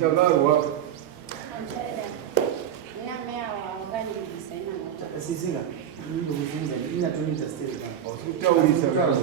Mashitagaru. Sisinga, ndio kufunza, inatumika stili sana. Hospitali sana.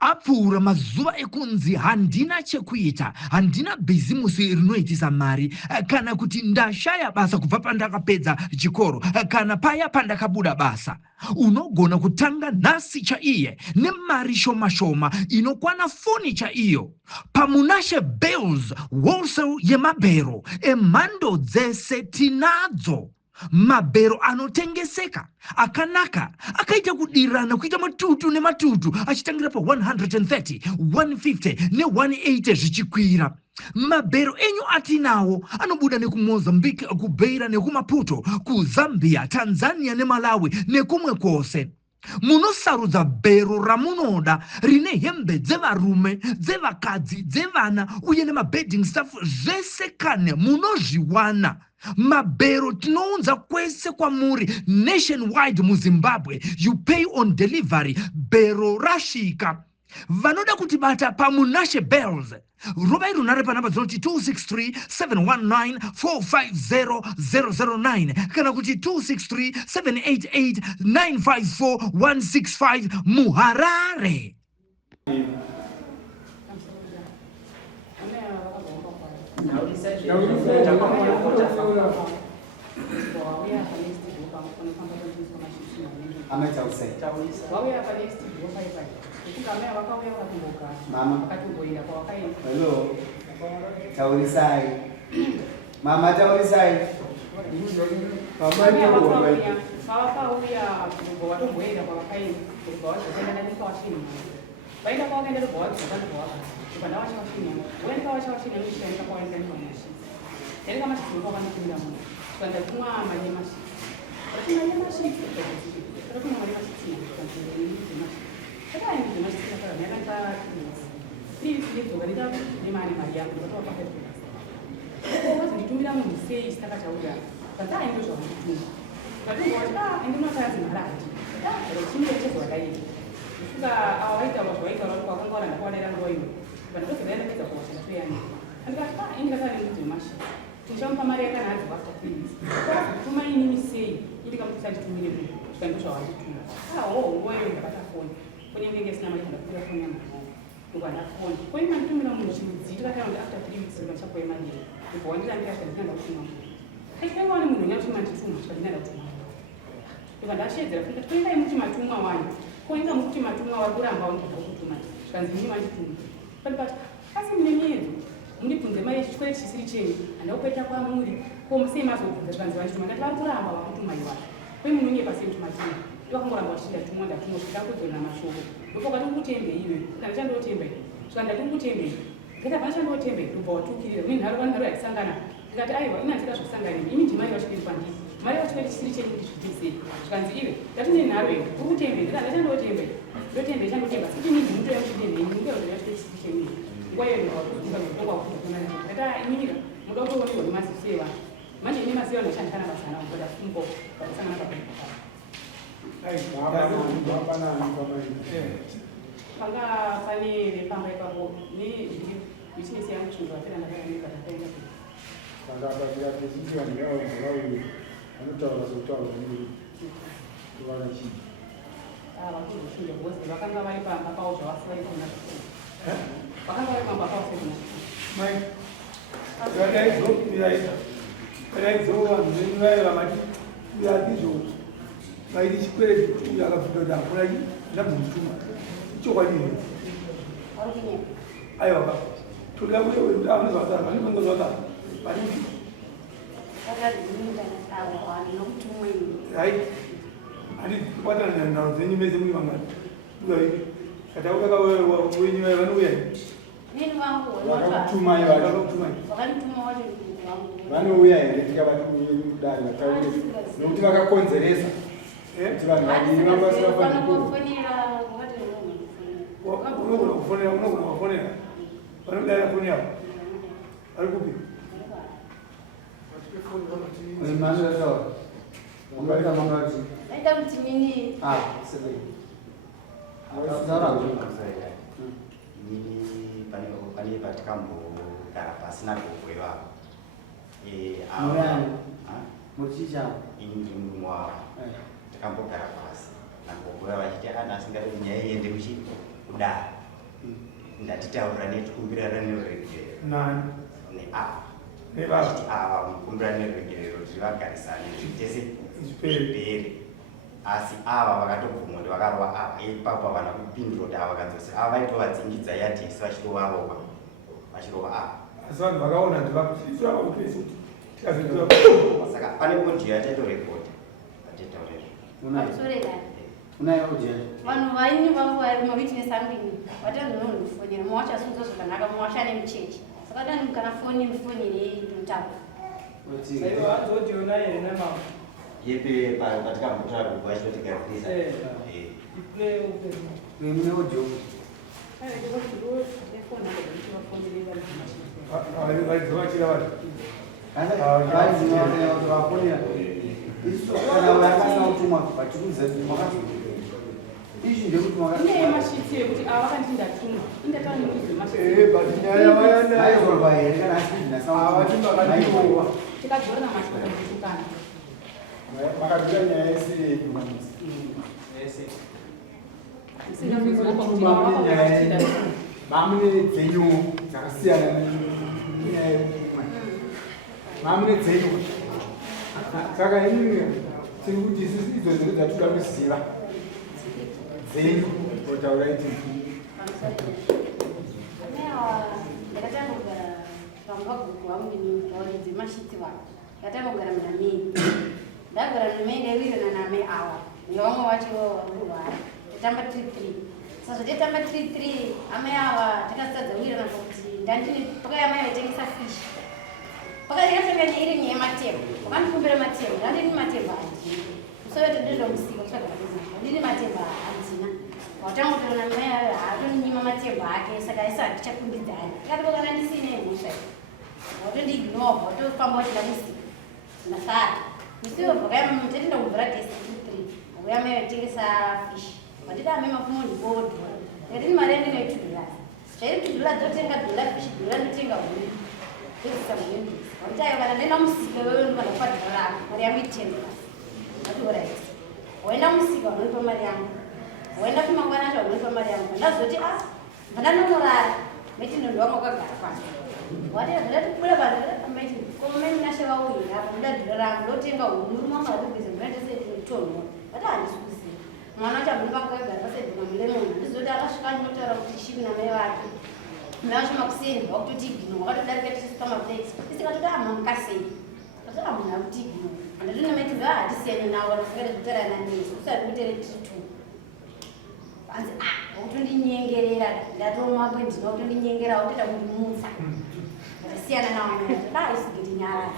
Apfuura mazuva ekunzi handina chekuita, handina bhizimusi rinoitisa mari, kana kuti ndashaya basa kubva pandakapedza chikoro, kana paya pandakabuda basa. Unogona kutanga nhasi chaiye nemari shoma shoma inokwana foni chaiyo. Pamunashe Bells wholesale yemabhero emhando dzese tinadzo. Mabhero anotengeseka akanaka akaita kudirana kuita matutu nematutu achitangira pa 130, 150 ne180 zvichikwira. Mabhero enyu atinawo anobuda nekumozambique, kubeira nekumaputo, kuzambia, Tanzania neMalawi nekumwe kwose. Munosarudza bhero ramunoda rine hembe dzevarume, dzevakadzi, dzevana uye nemabeding staff zvese kane munozviwana. Mabhero tinounza kwese kwamuri nationwide muZimbabwe. You pay on delivery. Bhero rashika. Vanoda kutibata pamunashe Bells. Robai runare panamba dzinoti 263-719-450-009 kana kuti 263-788-954-165 muHarare. Mama. Hello. Taulisai. Mama taulisai. Lakini mashitsi lakini mali mashitsi kama ni mashitsi kama ni kanta hii sio ndio ni mali yangu ndio paka kwa nitumira mu sei sitaka chauda baadaye ndio cho nitumia lakini kwa ndio kazi maradi ndio chini ya chezo dai sasa awaita watu waita watu kwa kongo na kwa ndio ndio hiyo bado tunaenda kwa sababu yani andika inga sana ni mashi tushampa mari kana hapo after 3 weeks tuma hii ni sei ili kama tutatumia hivi tukandosha watu tu wewe unapata phone kwenye ngenge sina mali ndio phone yangu ndio ana phone kwa hiyo mtumira mu chini tukataka after 3 weeks ndio chakwa imani ndipo wandira ndio akaenda kusema haikuwa wale munhu nyatuma tituma tukadinda kutuma iva ndashedzera kuti toenda imuti matumwa wani koinga muti matumwa wari kuramba wandida kutuma zvikanzi ndima ndituma but asi mune miedzo mundibvunze mai chikwere chisiri chenyu handaukuita kwamuri ko musei mazobvunza zvikanzi vandituma ngati vari kuramba vakutuma iwavo kwei munhu unye pasei kuti matuma ndovakangoramba vachichindatumwa ndatumwa kusvika kudzorera mashoko ndopakati ukutembei iwe ndandichandotembei svika ndati ukutembei ngati apana chandotembei ndobva watukirira mune nharo vanharo yaisangana ndikati aiwa inandida zvokusanganini imi ndimai vachipiri kwandii mari vachipiri chisiri chenyu kuti zvidhisei zvikanzi ive ndatine nharo iyo ukutembei ndikati ndachandotembei ndotembei chandotemba sikuti minzi mutoya muchitembei ndingeoa vachipiri chisiri chenyu nguva iyo ndokwa ndata inyika muda kutoonirwa nemasisewa manje ine masisewa ndashandikana basa nawo kuda fumbo pakusangana pakuaa panga pane vepamba ipapo nebisinesi yangu chinhu vapera ndakayanika ndakaenda Sangababira presidenti wandawo ngawo anotaura kutaura kuvana chii vakuzoshinda bhozi vakanga vari pamba pavo zvavasivaikona vakanga vari pamba pavo sekona mai kadaidzo vanhu venyu vaiva vamati uyatizvo vaiti chikwereti uyu akabvita kuti hakuna ndabvumutuma ichokwadiwe aiwa toda kuyeaunezvazara vanengozvazara vaniti hai handibatana nharo dzenyu mese muri vangani uyai kataukaka wenyu vai vanouya vakakutumai vanouya here tikavati kudari vataure nokuti vakakonzeresa kuti vanhu vadini unogona kufonera vanodara foni yavo vari kupi pane patikambogara pasi nagogo ivavo ini wavo takambogara pasi nagogo ivavo vachiti anasingati nyaya iende kudara ndatitaurira netikumbirana neregero neavachiti ava mukumbira neregero kuti vagarisane zvitese zvipere asi ava vakatobvumwa kuti vakarova ava ipapo havana kupindura kuti ava vakadzosera ava vaitovadzingidza yatisi vachirovarova vachirova ava asi vanhu vakaona kuti vakutisira vaupesi kuti tikazoiva saka pane audio yataitorekota atitaurezvo vanhu vaini vangu vari mavitness ambini vatanonondifonera mwachasunza zvakanaka mwashane muchechi saka dani kana foni mufonere ndimutapa yepe patikambotaura kuti vachitotigarisa vaizovachira vanhu ine mashitsi ekuti ava vakanditi ndatuma indataura nemuzvemashitsi tikadzorana mashoko kutukana makabvira nyaya yesirei mamune dzenyu dzakasiyana mamune dzenyu saka inini tiri kuti isusu idzo dziri dzatoda kuziva dzenyu otaura iti ndakatangogara pamabhuku vangu dzemashitsi vanhu ndakatangogara munamei ndagara munamei ndaiwirirana namai awa nevamwe vacho varikurwara tatamba 3-3 sazvotitamba 3-3 amai ava takasitadza kuwirirana kuti ndandine pakaya mai vaitengesa fish Wakati yasanganya iri nye matemo. Wakati kumbele matemo. Nandi ni matemo anjina. Usawe tendendo msiko kushaka kuzina. Nandi ni matemo anjina. Watangu tuna mmea hato ni nyima matemo ake. Saka isa kichakumbizani. Kati kwa nani sine musha. Wato ndi ignore. Wato pamoja na msiko. Na saa. Msiko wakaya mtenda umbra tesi 2-3. Wakaya mewe tingisa fish. Wadida mema kumundi board. Yadini marendi na itudula. Shari tudula dotenga dula fish. Dula dotenga uli. Esa mwendo. Watayo kana nena msiko wewe ndo kanapata rako. Mariamu itendo. Watu right. Wenda msiko wanoipa Mariamu. Wenda kumangwana cha wanoipa Mariamu. Ndazoti vandano morara. Meti ndo wako kagara kwanza. Wati vada tukula bana meti kwa mimi nashewa uyi hapo nda dira ndotenga umuru mama rubize mwende se tono. Wata anisukusi. Mwana cha bulu kagara base ndo mlemo. Ndizoti akashikana motara kutishibi na mewa yake. Mnacho makusini wakutugino wakati dalika tisi kama vlex sisi katuda mamkasi katuda mna utugino anduna meti ba atisiene na wala fere tutera na nini sasa kutere titu anzi ukundi nyengerera ndato mabwendi ukundi nyengera uteta kumutsa siana na wana ba isigiti nyara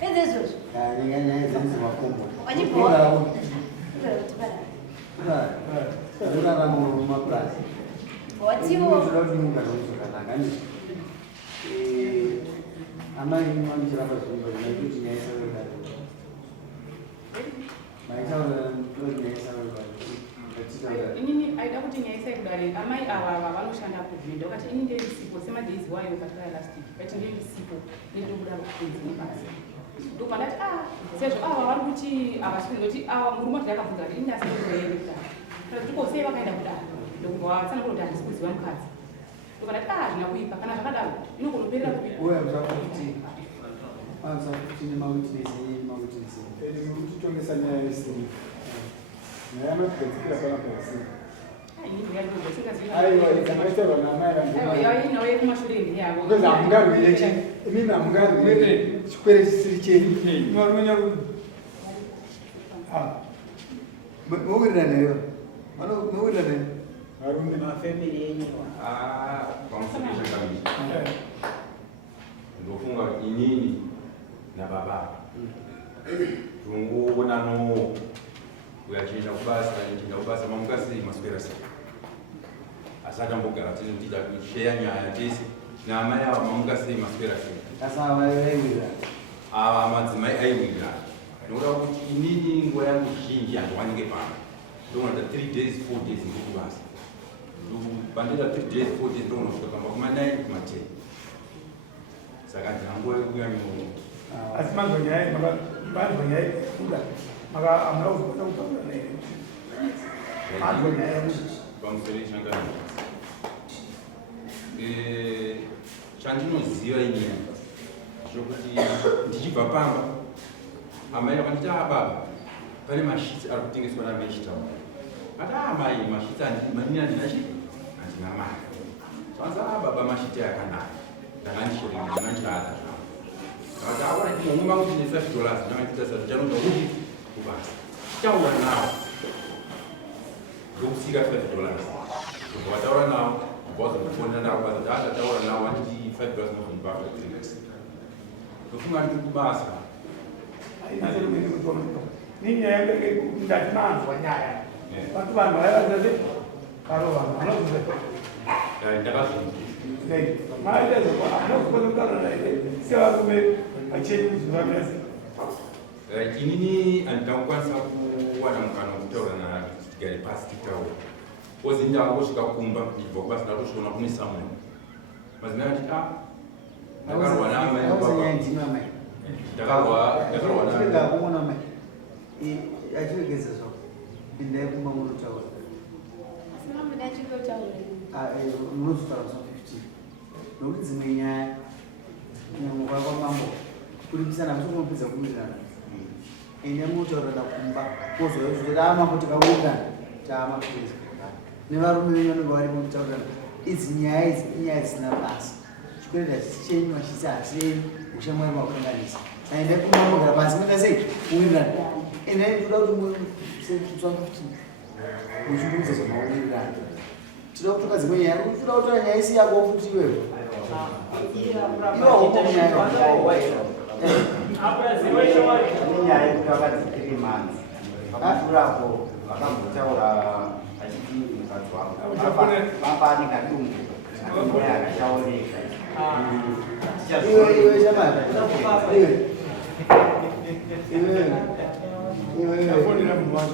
ezezo nyanya zenzi makumbo wajipo Una na maplasi. Watiwo Tunazungumza kanangani. Ama ni mami sala bazungu na kitu ni aisa wewe ndio. Maisha ndio ni aisa wewe. Inini aida kuti nyaisa kudare amai ava vanoshanda kuvhinda wakati ini ndiri sipo sema days wayo katika last week but ndiri sipo ndiri kuda kufunza basi ndopandati sezvo vari kuti avasvika kuti murume kuti akabvunza kuti ini ndasi ndokuvaende kudaro tiko sei vakaenda kudaro ndokuvatsana kuti handisi kuziva mukadzi ndopandati zvina kuipa kana zvakadaro inogonoperera kuipa Wewe mzakuti kwanza kuti ni mawitness Tutongesa nyaya yesini. Nyaya yamatikadzikira pana pasi. Aiwa, ikamaitwa na mara ndimo. Because amungarwire imini amungarwire chikwere chisiri cheni. Mwarumenya rumu. mawirana yo. Ano mawirana. Varume Na family yenyu. Pamusomesha kabisa. Ndofunga inini na baba. Tunguona no kuyachinja kubasa mamukasi maswera sa. Asaka mbogara tinotida kushare nyaya tese na amaya mamukasi maswera sa. Sasa wawewira. Madzimai aiwira. Ndoda kuti inini nguva yangu zhinji handwanike pano. Ndoona 3 days 4 days ndikubasa. Bandira 3 days 4 days ndoona kusvika pamba kuma9 kuma 10. Saka ndinanguva yekuya nyoro. Asi mazonyaya mazonyaya kuda. Maka amra uzikona kutaura naye. Mazonyaya Pamusoro shangana. Chandinoziva inini zvokuti ndichibva pamba amai vakanditi baba pane mashitsi ari kutengeswa navechitaura ati mai mashitsi manini handina chii handina mari vanzi baba mashitsi akanaka ndangandishorengandangandiraada zvavo akati aona chimomwe mangu tine $5 ndanganditasa tichanoda kuti kubasa taura navo ndokusika $5 wataura navo bvaza kufonda navo basa taataura navo anditi $5 nozondipa 3 weeks ndofunga ndiri kubasa inazorumeni kutoa ninyaya ndati manzwa nyaya vantu vanhu vaivazase karova anozuve maitezanozokona kutaura naye sevarume vacheni kuziva mese inini handingakwanisa kuwana mukana wekutaura natigare pasi titaura kozi ndakosvika kumba ndibva kubasa ndatosvona kune samuel mazina ati ndakarwa naamai ndakarwa ndakarwa mai achiregeza zvo indai kumba munotaura munozotaura so 15 nokuti dzimwe nyaya nyamukwa kwamambo kuripisana musokunopedza kuwirirana ende munotaurana kumba kozvaizvota amambo tikawirirana taamapedza nevarume venyu vanenge varipo kutaurirana idzi nyaya idzi inyaya dzisina basa chikwere hachisi chenyu hachisi hasi ushamwari makukanganisa aende kumamogara pasi muita sei kuwirirana ende toda kuti muchimbudza zvamawirirana tida kutoka dzimwe nyaya toda kutora nyaya isi yako futi iwewe iwo ukomnyayo nenyaya yekuti vakadzi 3 months vakaturapo vakambotaura achiti mukadzi wangu vapane kadumbu adomboya akashaoneka iwe chamata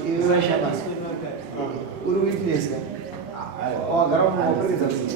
iwe shamasa uri witness ka wagara unoperedza